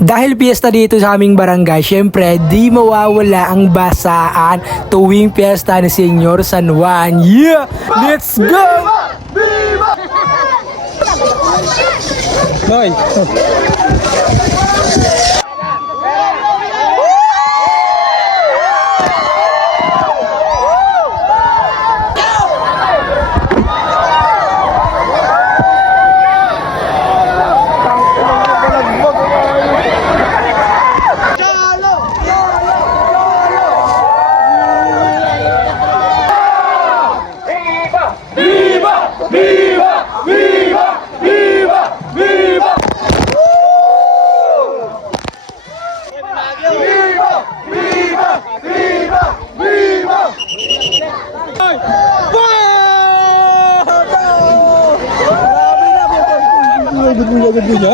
Dahil piyesta dito sa aming barangay, syempre di mawawala ang basaan tuwing piyesta ni Senyor San Juan. Yeah! Let's go! Hoy!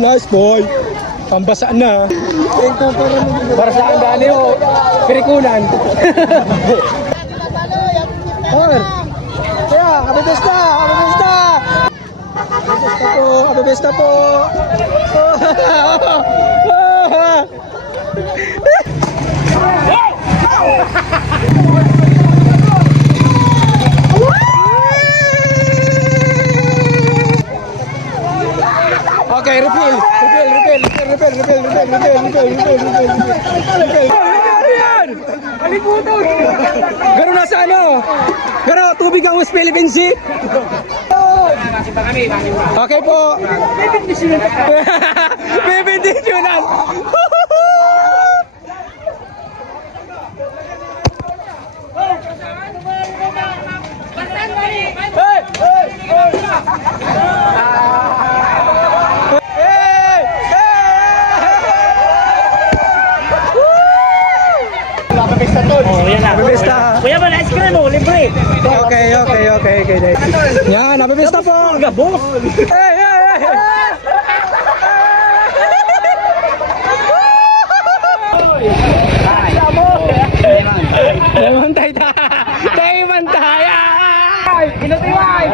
Nice boy. Pambasa na. Para sa andali o perikulan. Kaya, kabibesta, kabibesta. Kabibesta po. Okay, refill. Aliputo. Garo nasa ano? Garo tubig ang West Philippine Sea. Okay po. Bebendisyonan. Kuya ba na ice cream mo? Libre. Okay. Yan, nabibista po. Gabos. Mantay ta. Tayo mantay. Pinutiway.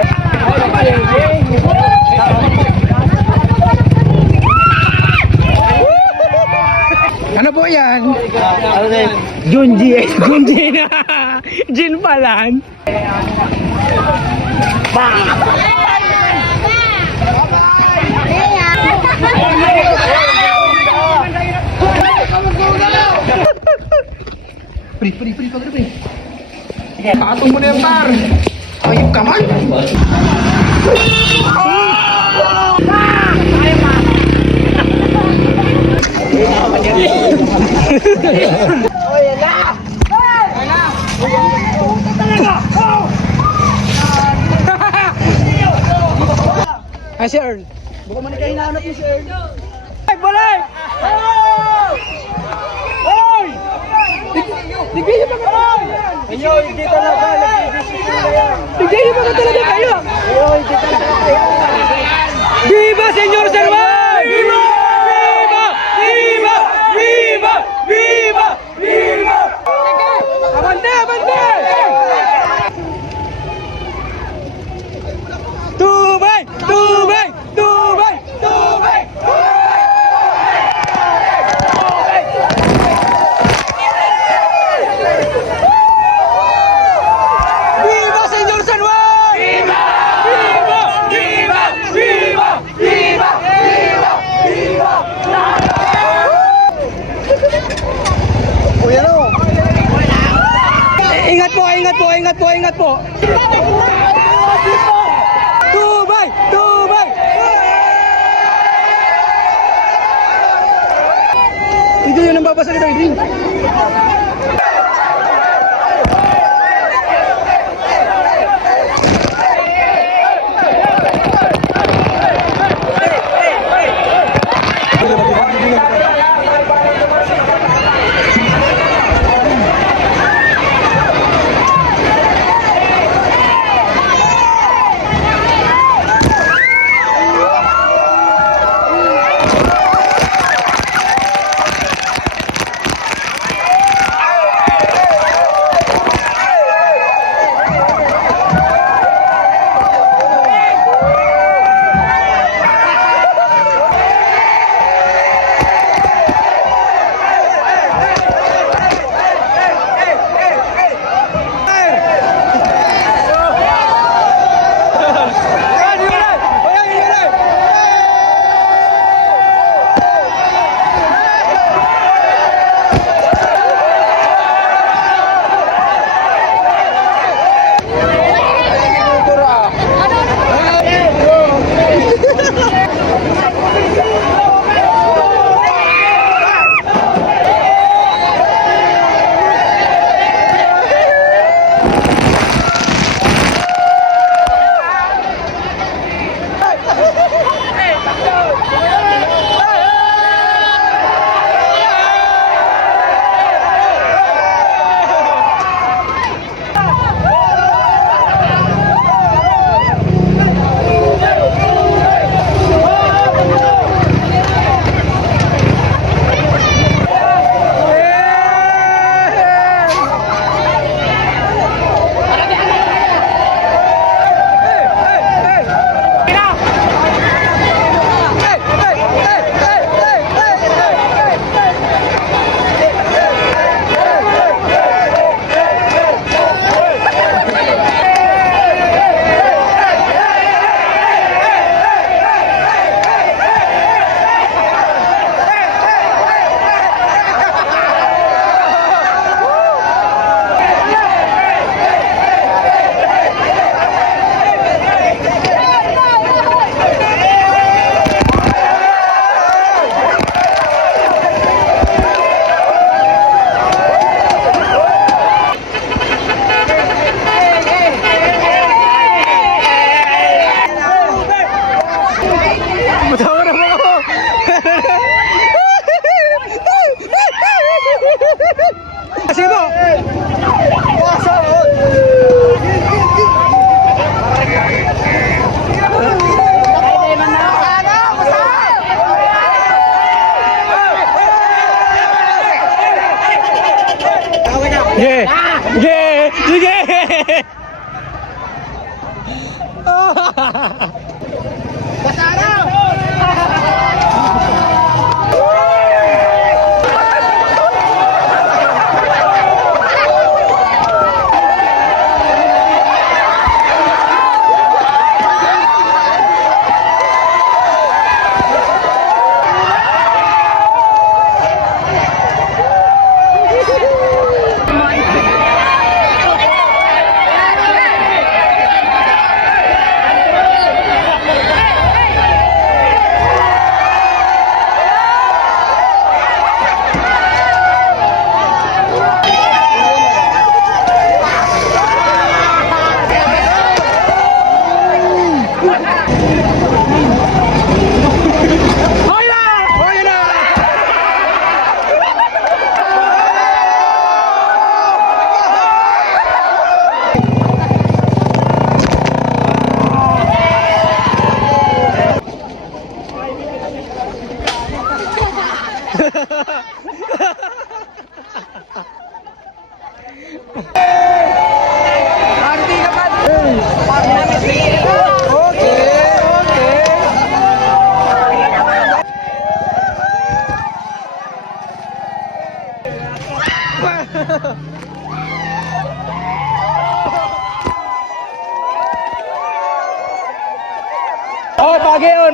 Ano po yan? Junji. Junji na. Jin palan. Pre. Patong mo na yung par. Ayup ka man. Ay, si Earl. Baka man hinahanap ni Sir. Ay, balay! Oy! Tigay pa ka talaga! Ayo, hindi talaga. Tigay pa ka talaga kayo! Ayo, hindi talaga. Viva Senyor San Juan! Viva! Viva! Viva! Viva! Viva! Abante! Tubay! Viva Senyor San Juan! Viva! Ingat po. Tubay! Ito yun ang babasa nito, Idrin.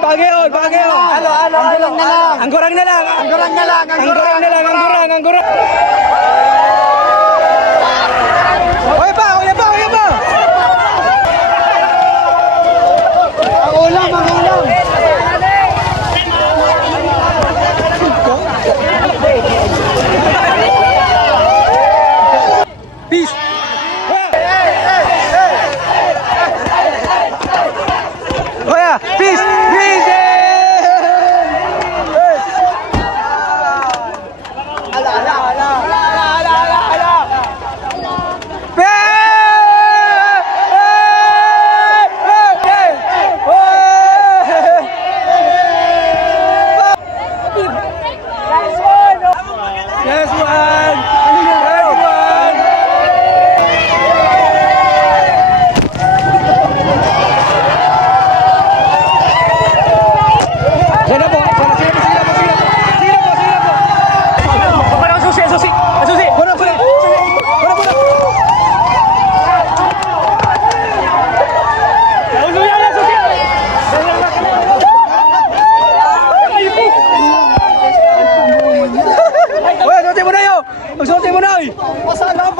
Pagayon. Anggulang na lang. Anggurang na lang. Anggulang na lang. Anggurang. Uy pa. Ang ulam. Peace. Kuya, peace. Yes, one. Sino po? Parang susi. Puno. Uy, susi mo na yun! Magsusi mo na yun! Pasalam.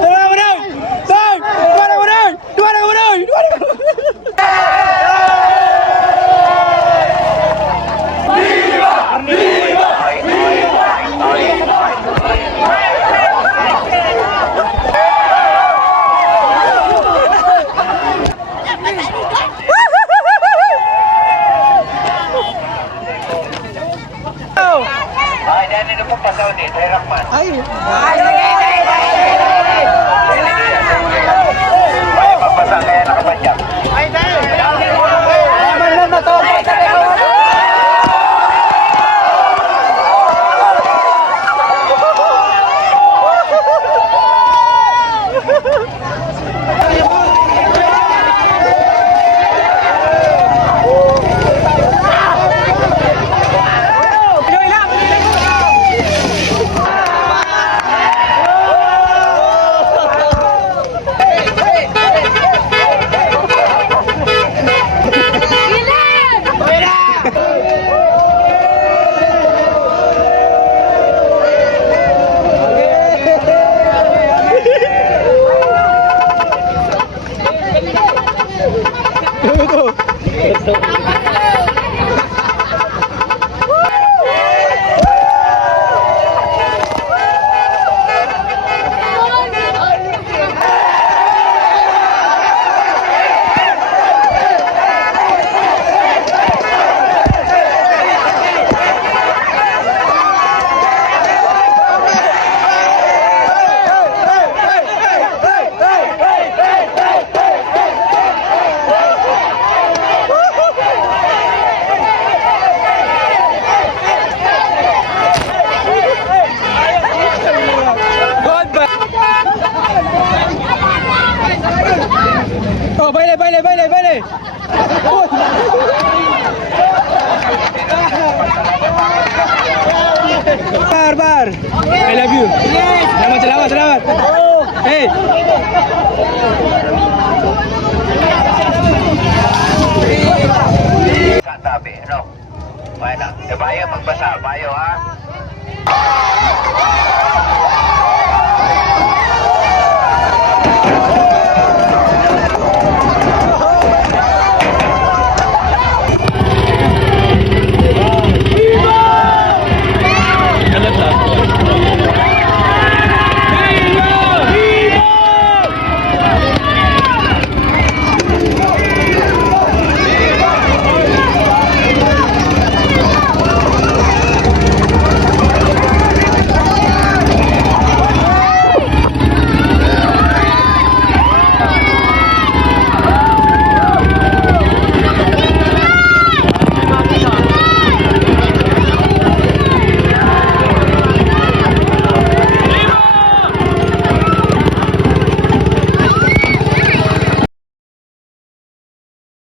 Tumaran mo na yun! Sam! Tumaran mo na yun! Ay, dahil na po pasaw ni Rahman. Ay, papasa kaya nakapadyak. Baile! Bar! I love you! Salamat! Hey! Sabi, no? Bayo, magbasa. Bayo, ha?